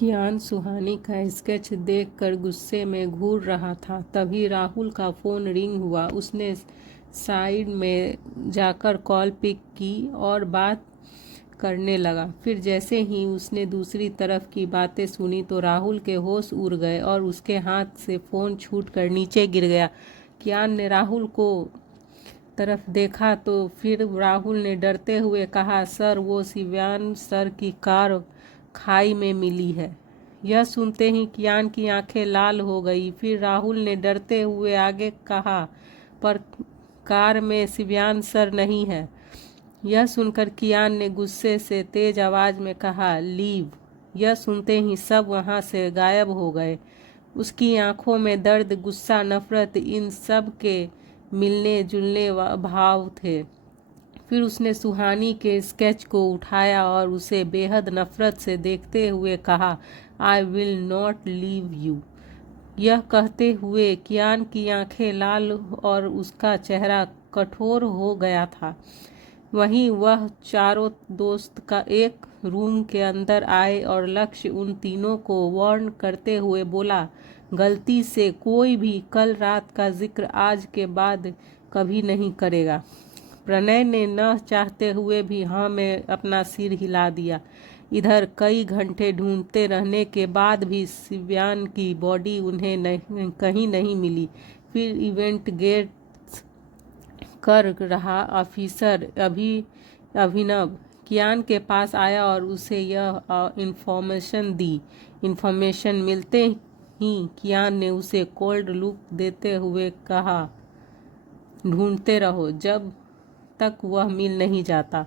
कियान सुहानी का स्केच देखकर गुस्से में घूर रहा था। तभी राहुल का फ़ोन रिंग हुआ। उसने साइड में जाकर कॉल पिक की और बात करने लगा। फिर जैसे ही उसने दूसरी तरफ की बातें सुनी तो राहुल के होश उड़ गए और उसके हाथ से फ़ोन छूटकर नीचे गिर गया। कियान ने राहुल को तरफ देखा तो फिर राहुल ने डरते हुए कहा, सर, वो शिव्यान सर की कार खाई में मिली है। यह सुनते ही कियान की आंखें लाल हो गई। फिर राहुल ने डरते हुए आगे कहा, पर कार में शिव्यान सर नहीं है। यह सुनकर कियान ने गुस्से से तेज आवाज में कहा, लीव। यह सुनते ही सब वहां से गायब हो गए। उसकी आंखों में दर्द, गुस्सा, नफरत, इन सब के मिलने जुलने भाव थे। फिर उसने सुहानी के स्केच को उठाया और उसे बेहद नफरत से देखते हुए कहा, I will not leave you. यह कहते हुए कियान की आंखें लाल और उसका चेहरा कठोर हो गया था। वहीं वह चारों दोस्त का एक रूम के अंदर आए और लक्ष्य उन तीनों को वार्न करते हुए बोला, गलती से कोई भी कल रात का जिक्र आज के बाद कभी नहीं करेगा। प्रणय ने न चाहते हुए भी हाँ में अपना सिर हिला दिया। इधर कई घंटे ढूंढते रहने के बाद भी शिव्यान की बॉडी उन्हें कहीं नहीं मिली। फिर इवेंट गेट कर रहा ऑफिसर अभिनव कियान के पास आया और उसे यह इन्फॉर्मेशन दी। इन्फॉर्मेशन मिलते ही कियान ने उसे कोल्ड लुक देते हुए कहा, ढूंढते रहो जब तक वह मिल नहीं जाता।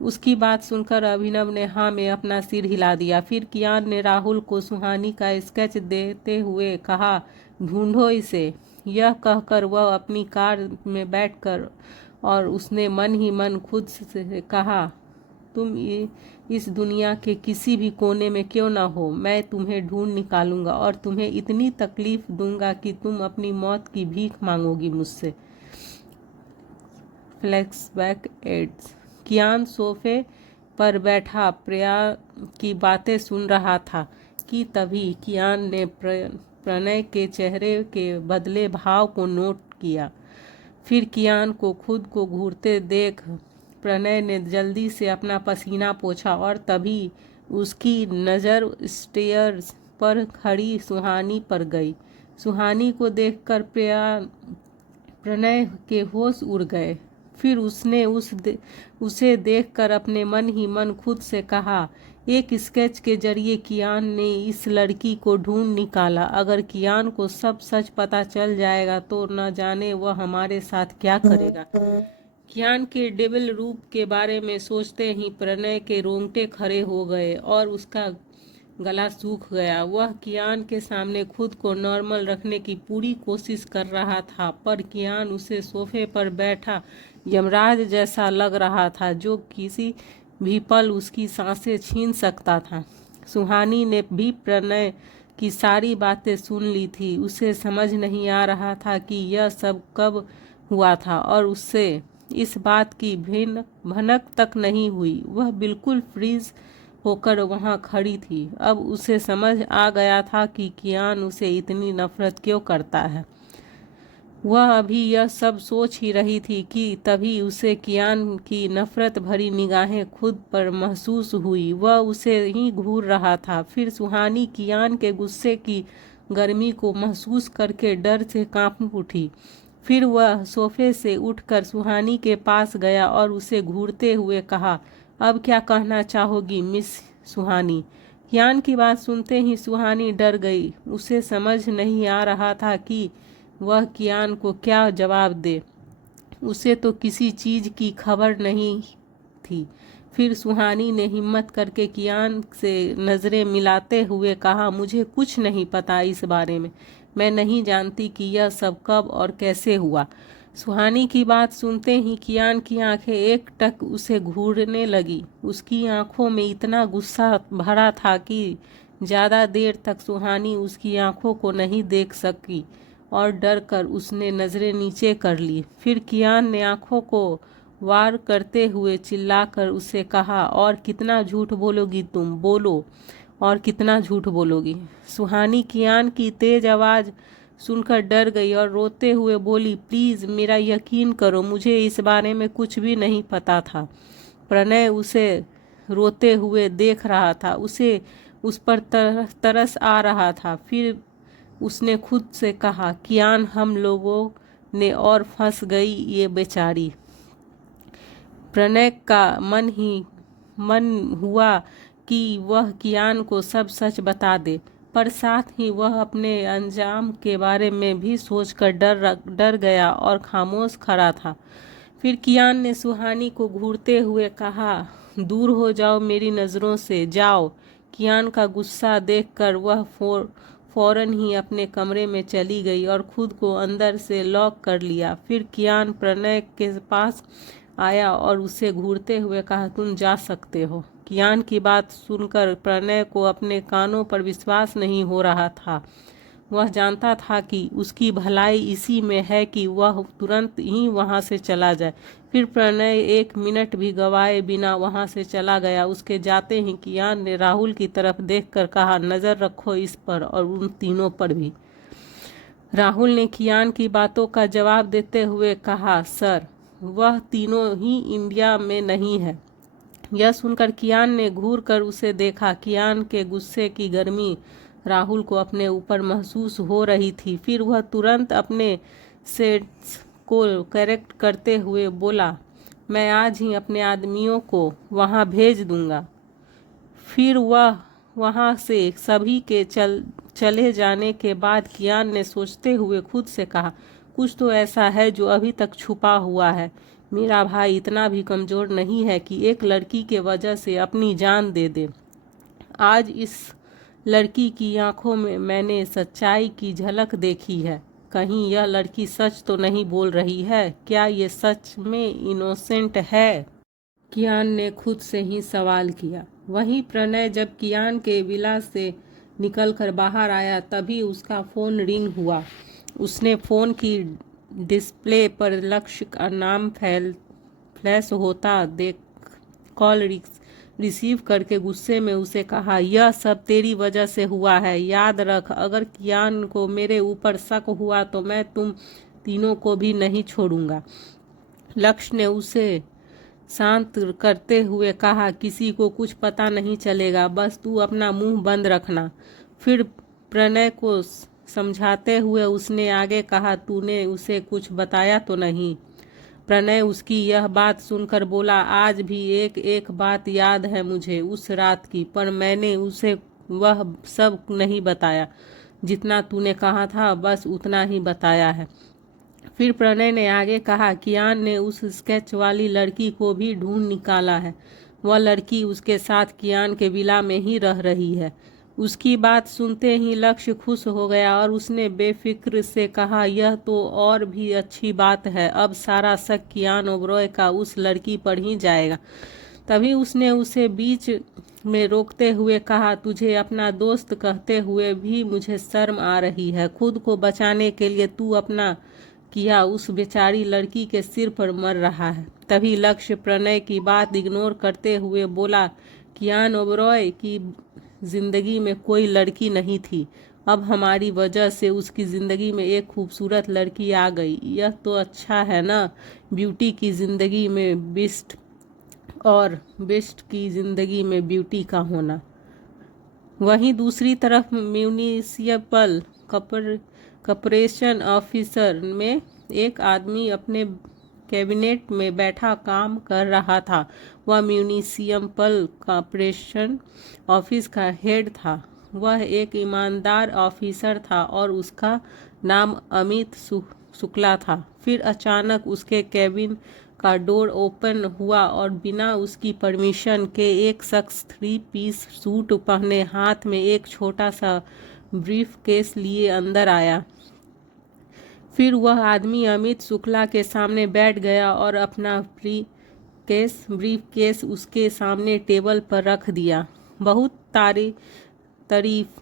उसकी बात सुनकर अभिनव ने हाँ में अपना सिर हिला दिया। फिर कियान ने राहुल को सुहानी का स्केच देते हुए कहा, ढूंढो इसे। यह कहकर वह अपनी कार में बैठकर और उसने मन ही मन खुद से कहा, तुम इस दुनिया के किसी भी कोने में क्यों ना हो, मैं तुम्हें ढूंढ निकालूंगा और तुम्हें इतनी तकलीफ दूंगा कि तुम अपनी मौत की भीख मांगोगी मुझसे। Flashback ads. कियान सोफे पर बैठा प्रिया की बातें सुन रहा था कि तभी कियान ने प्रणय के चेहरे के बदले भाव को नोट किया। फिर कियान को खुद को घूरते देख प्रणय ने जल्दी से अपना पसीना पोंछा और तभी उसकी नज़र स्टेयर्स पर खड़ी सुहानी पर गई। सुहानी को देखकर प्रणय के होश उड़ गए। फिर उसने उसे देखकर अपने मन ही मन खुद से कहा, एक स्केच के जरिए कियान ने इस लड़की को ढूंढ निकाला। अगर कियान को सब सच पता चल जाएगा तो न जाने वह हमारे साथ क्या करेगा। कियान के डेविल रूप के बारे में सोचते ही प्रणय के रोंगटे खड़े हो गए और उसका गला सूख गया। वह कियान के सामने खुद को नॉर्मल रखने की पूरी कोशिश कर रहा था, पर कियान उसे सोफे पर बैठा यमराज जैसा लग रहा था जो किसी भी पल उसकी सांसें छीन सकता था। सुहानी ने भी प्रणय की सारी बातें सुन ली थी। उसे समझ नहीं आ रहा था कि यह सब कब हुआ था और उससे इस बात की भनक तक नहीं हुई। वह बिल्कुल फ्रीज होकर वहां खड़ी थी। अब उसे समझ आ गया था कि कियान उसे इतनी नफरत क्यों करता है। वह अभी यह सब सोच ही रही थी कि तभी उसे कियान की नफरत भरी निगाहें खुद पर महसूस हुई। वह उसे ही घूर रहा था। फिर सुहानी कियान के गुस्से की गर्मी को महसूस करके डर से कांप उठी। फिर वह सोफे से उठकर सुहानी के पास गया और उसे घूरते हुए कहा, अब क्या कहना चाहोगी मिस सुहानी। कियान की बात सुनते ही सुहानी डर गई। उसे समझ नहीं आ रहा था कि वह कियान को क्या जवाब दे। उसे तो किसी चीज की खबर नहीं थी। फिर सुहानी ने हिम्मत करके कियान से नज़रें मिलाते हुए कहा, मुझे कुछ नहीं पता इस बारे में। मैं नहीं जानती कि यह सब कब और कैसे हुआ। सुहानी की बात सुनते ही कियान की आंखें एक टक उसे घूरने लगी। उसकी आंखों में इतना गुस्सा भरा था कि ज़्यादा देर तक सुहानी उसकी आंखों को नहीं देख सकी और डर कर उसने नज़रें नीचे कर ली। फिर कियान ने आंखों को वार करते हुए चिल्लाकर उसे कहा, और कितना झूठ बोलोगी तुम, बोलो। और कितना झूठ बोलोगी। सुहानी कियान की तेज आवाज़ सुनकर डर गई और रोते हुए बोली, प्लीज़ मेरा यकीन करो, मुझे इस बारे में कुछ भी नहीं पता था। प्रणय उसे रोते हुए देख रहा था, उसे उस पर तरस आ रहा था। फिर उसने खुद से कहा, कियान हम लोगों ने और फंस गई ये बेचारी। प्रणय का मन हुआ कि वह कियान को सब सच बता दे, पर साथ ही वह अपने अंजाम के बारे में भी सोचकर डर गया और खामोश खड़ा था। फिर कियान ने सुहानी को घूरते हुए कहा, दूर हो जाओ मेरी नज़रों से, जाओ। कियान का गुस्सा देखकर वह फौरन ही अपने कमरे में चली गई और खुद को अंदर से लॉक कर लिया। फिर कियान प्रणय के पास आया और उसे घूरते हुए कहा, तुम जा सकते हो। कियान की बात सुनकर प्रणय को अपने कानों पर विश्वास नहीं हो रहा था। वह जानता था कि उसकी भलाई इसी में है कि वह तुरंत ही वहां से चला जाए। फिर प्रणय 1 मिनट भी गवाए बिना वहां से चला गया। उसके जाते ही कियान ने राहुल की तरफ देखकर कहा, नज़र रखो इस पर और उन तीनों पर भी। राहुल ने कियान की बातों का जवाब देते हुए कहा, सर वह तीनों ही इंडिया में नहीं है। यह सुनकर कियान ने घूर कर उसे देखा। कियान के गुस्से की गर्मी राहुल को अपने ऊपर महसूस हो रही थी। फिर वह तुरंत अपने सेट्स को करेक्ट करते हुए बोला, मैं आज ही अपने आदमियों को वहां भेज दूंगा। फिर वह वहां से सभी के चले जाने के बाद कियान ने सोचते हुए खुद से कहा, कुछ तो ऐसा है जो अभी तक छुपा हुआ है। मेरा भाई इतना भी कमज़ोर नहीं है कि एक लड़की के वजह से अपनी जान दे दे। आज इस लड़की की आंखों में मैंने सच्चाई की झलक देखी है। कहीं यह लड़की सच तो नहीं बोल रही है? क्या ये सच में इनोसेंट है? कियान ने खुद से ही सवाल किया। वहीं प्रणय जब कियान के विला से निकलकर बाहर आया तभी उसका फ़ोन रिंग हुआ। उसने फ़ोन की डिस्प्ले पर लक्ष्य का नाम फ्लैश होता देख कॉल रिसीव करके गुस्से में उसे कहा, यह सब तेरी वजह से हुआ है। याद रख, अगर कियान को मेरे ऊपर शक हुआ तो मैं तुम तीनों को भी नहीं छोड़ूंगा। लक्ष्य ने उसे शांत करते हुए कहा, किसी को कुछ पता नहीं चलेगा, बस तू अपना मुंह बंद रखना। फिर प्रणय को समझाते हुए उसने आगे कहा, तूने उसे कुछ बताया तो नहीं? प्रणय उसकी यह बात सुनकर बोला, आज भी एक एक बात याद है मुझे उस रात की, पर मैंने उसे वह सब नहीं बताया। जितना तूने कहा था बस उतना ही बताया है। फिर प्रणय ने आगे कहा, कियान ने उस स्केच वाली लड़की को भी ढूंढ निकाला है। वह लड़की उसके साथ कियान के विला में ही रह रही है। उसकी बात सुनते ही लक्ष्य खुश हो गया और उसने बेफिक्र से कहा, यह तो और भी अच्छी बात है। अब सारा शक कियान ओबरॉय का उस लड़की पर ही जाएगा। तभी उसने उसे बीच में रोकते हुए कहा, तुझे अपना दोस्त कहते हुए भी मुझे शर्म आ रही है। खुद को बचाने के लिए तू अपना किया उस बेचारी लड़की के सिर पर मर रहा है। तभी लक्ष्य प्रणय की बात इग्नोर करते हुए बोला, कियान ओबरॉय की जिंदगी में कोई लड़की नहीं थी। अब हमारी वजह से उसकी ज़िंदगी में एक खूबसूरत लड़की आ गई। यह तो अच्छा है ना, ब्यूटी की ज़िंदगी में बिस्ट और बिस्ट की ज़िंदगी में ब्यूटी का होना। वहीं दूसरी तरफ म्यूनिसिपल कॉर्पोरेशन ऑफिसर में एक आदमी अपने कैबिनेट में बैठा काम कर रहा था। वह म्यूनिसिपल कॉर्पोरेशन ऑफिस का हेड था। वह एक ईमानदार ऑफिसर था और उसका नाम अमित शुक्ला था। फिर अचानक उसके कैबिन का डोर ओपन हुआ और बिना उसकी परमिशन के एक शख्स 3 पीस सूट पहने हाथ में एक छोटा सा ब्रीफ केस लिए अंदर आया। फिर वह आदमी अमित शुक्ला के सामने बैठ गया और अपना ब्रीफ केस उसके सामने टेबल पर रख दिया। बहुत तारीफ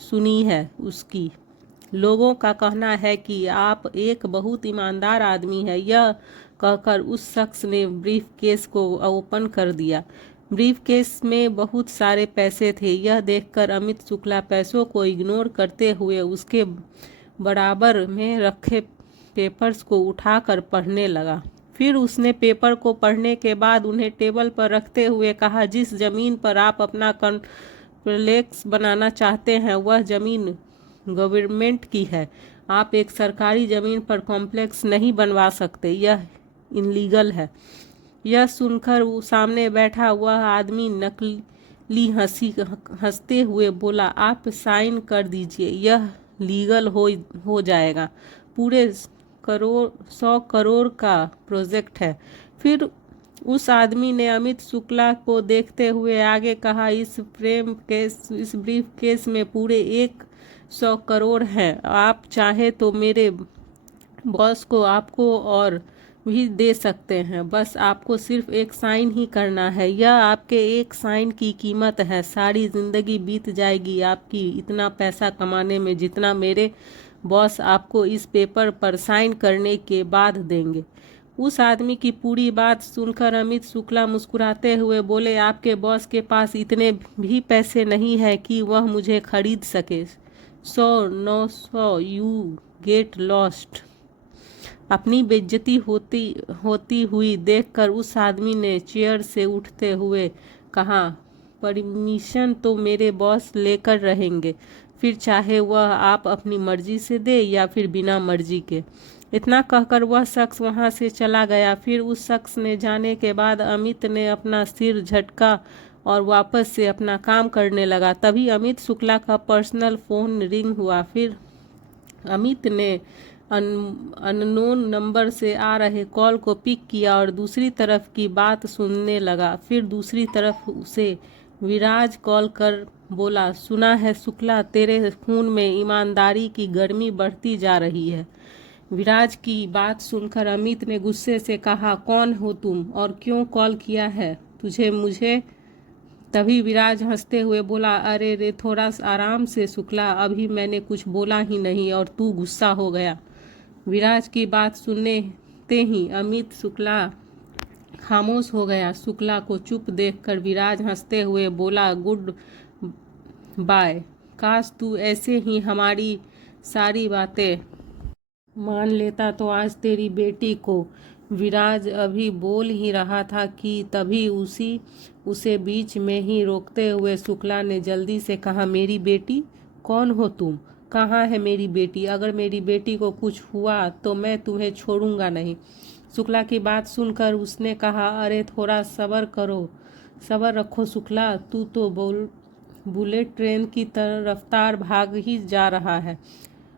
सुनी है उसकी। लोगों का कहना है कि आप एक बहुत ईमानदार आदमी है। यह कहकर उस शख्स ने ब्रीफ केस को ओपन कर दिया। ब्रीफकेस में बहुत सारे पैसे थे। यह देखकर अमित शुक्ला पैसों को इग्नोर करते हुए उसके बराबर में रखे पेपर्स को उठाकर पढ़ने लगा। फिर उसने पेपर को पढ़ने के बाद उन्हें टेबल पर रखते हुए कहा, जिस जमीन पर आप अपना कॉम्प्लेक्स बनाना चाहते हैं वह जमीन गवर्नमेंट की है। आप एक सरकारी जमीन पर कॉम्प्लेक्स नहीं बनवा सकते, यह इनलीगल है। यह सुनकर वो सामने बैठा वह आदमी नकली हंसते हुए बोला, आप साइन कर दीजिए, यह लीगल हो जाएगा। पूरे 100 करोड़ का प्रोजेक्ट है। फिर उस आदमी ने अमित शुक्ला को देखते हुए आगे कहा, इस ब्रीफ केस में पूरे 100 करोड़ हैं। आप चाहे तो मेरे बॉस को आपको और भी दे सकते हैं, बस आपको सिर्फ एक साइन ही करना है। यह आपके एक साइन की कीमत है। सारी जिंदगी बीत जाएगी आपकी इतना पैसा कमाने में जितना मेरे बॉस आपको इस पेपर पर साइन करने के बाद देंगे। उस आदमी की पूरी बात सुनकर अमित शुक्ला मुस्कुराते हुए बोले, आपके बॉस के पास इतने भी पैसे नहीं है कि वह मुझे खरीद सके। 100 900 यू गेट लॉस्ट। अपनी बेइज्जती होती हुई देखकर उस आदमी ने चेयर से उठते हुए कहा, परमिशन तो मेरे बॉस लेकर रहेंगे, फिर चाहे वह आप अपनी मर्जी से दे या फिर बिना मर्जी के। इतना कहकर वह शख्स वहां से चला गया। फिर उस शख्स ने जाने के बाद अमित ने अपना सिर झटका और वापस से अपना काम करने लगा। तभी अमित शुक्ला का पर्सनल फ़ोन रिंग हुआ। फिर अमित ने अननोन नंबर से आ रहे कॉल को पिक किया और दूसरी तरफ की बात सुनने लगा। फिर दूसरी तरफ उसे विराज कॉल कर बोला, सुना है शुक्ला, तेरे खून में ईमानदारी की गर्मी बढ़ती जा रही है। विराज की बात सुनकर अमित ने गुस्से से कहा, कौन हो तुम और क्यों कॉल किया है तुझे मुझे? तभी विराज हंसते हुए बोला, अरे रे थोड़ा आराम से शुक्ला, अभी मैंने कुछ बोला ही नहीं और तू गुस्सा हो गया। विराज की बात सुनते ही अमित शुक्ला खामोश हो गया। शुक्ला को चुप देखकर विराज हंसते हुए बोला, गुड बाय, काश तू ऐसे ही हमारी सारी बातें मान लेता तो आज तेरी बेटी को। विराज अभी बोल ही रहा था कि तभी उसे बीच में ही रोकते हुए शुक्ला ने जल्दी से कहा, मेरी बेटी? कौन हो तुम? कहाँ है मेरी बेटी? अगर मेरी बेटी को कुछ हुआ तो मैं तुम्हें छोड़ूंगा नहीं। शुक्ला की बात सुनकर उसने कहा, अरे थोड़ा सब्र रखो शुक्ला, तू तो बुलेट ट्रेन की तरह रफ्तार भाग ही जा रहा है।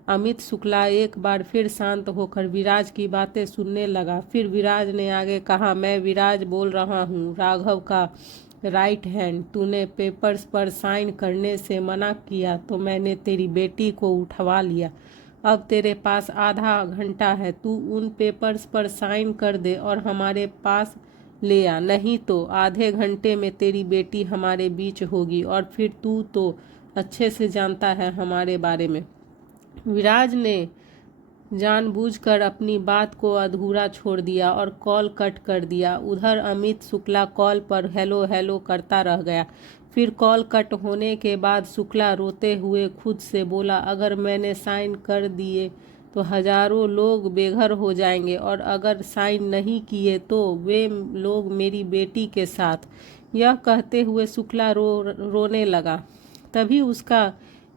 अमित शुक्ला एक बार फिर शांत होकर विराज की बातें सुनने लगा। फिर विराज ने आगे कहा, मैं विराज बोल रहा हूँ, राघव का राइट हैंड। तूने पेपर्स पर साइन करने से मना किया तो मैंने तेरी बेटी को उठवा लिया। अब तेरे पास आधा घंटा है, तू उन पेपर्स पर साइन कर दे और हमारे पास ले आ, नहीं तो आधे घंटे में तेरी बेटी हमारे बीच होगी और फिर तू तो अच्छे से जानता है हमारे बारे में। विराज ने जानबूझकर अपनी बात को अधूरा छोड़ दिया और कॉल कट कर दिया। उधर अमित शुक्ला कॉल पर हेलो हेलो करता रह गया। फिर कॉल कट होने के बाद शुक्ला रोते हुए खुद से बोला, अगर मैंने साइन कर दिए तो हजारों लोग बेघर हो जाएंगे और अगर साइन नहीं किए तो वे लोग मेरी बेटी के साथ। यह कहते हुए शुक्ला रोने लगा। तभी उसका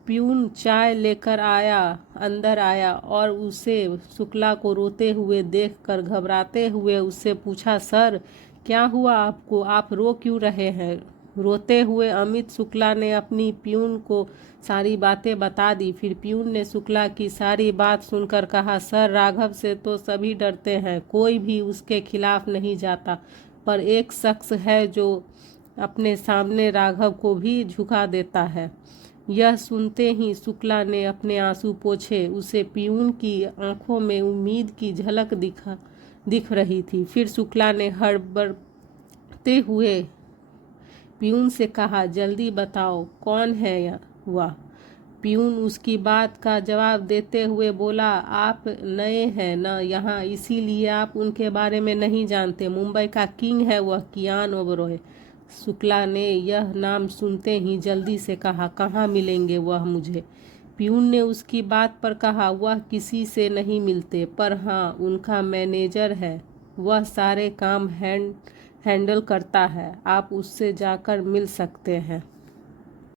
प्यून चाय लेकर अंदर आया और उसे शुक्ला को रोते हुए देखकर घबराते हुए उससे पूछा, सर क्या हुआ आपको? आप रो क्यों रहे हैं? रोते हुए अमित शुक्ला ने अपनी प्यून को सारी बातें बता दी। फिर प्यून ने शुक्ला की सारी बात सुनकर कहा, सर राघव से तो सभी डरते हैं, कोई भी उसके खिलाफ नहीं जाता, पर एक शख्स है जो अपने सामने राघव को भी झुका देता है। यह सुनते ही शुक्ला ने अपने आंसू पोंछे। उसे प्यून की आंखों में उम्मीद की झलक दिख रही थी। फिर शुक्ला ने हड़बड़ाते हुए प्यून से कहा, जल्दी बताओ कौन है वह? प्यून उसकी बात का जवाब देते हुए बोला, आप नए हैं न यहाँ, इसीलिए आप उनके बारे में नहीं जानते। मुंबई का किंग है वह, कियान ओबरॉय। शुक्ला ने यह नाम सुनते ही जल्दी से कहा, कहाँ मिलेंगे वह मुझे। प्यून ने उसकी बात पर कहा, वह किसी से नहीं मिलते, पर हाँ उनका मैनेजर है, वह सारे काम हैंडल करता है, आप उससे जाकर मिल सकते हैं।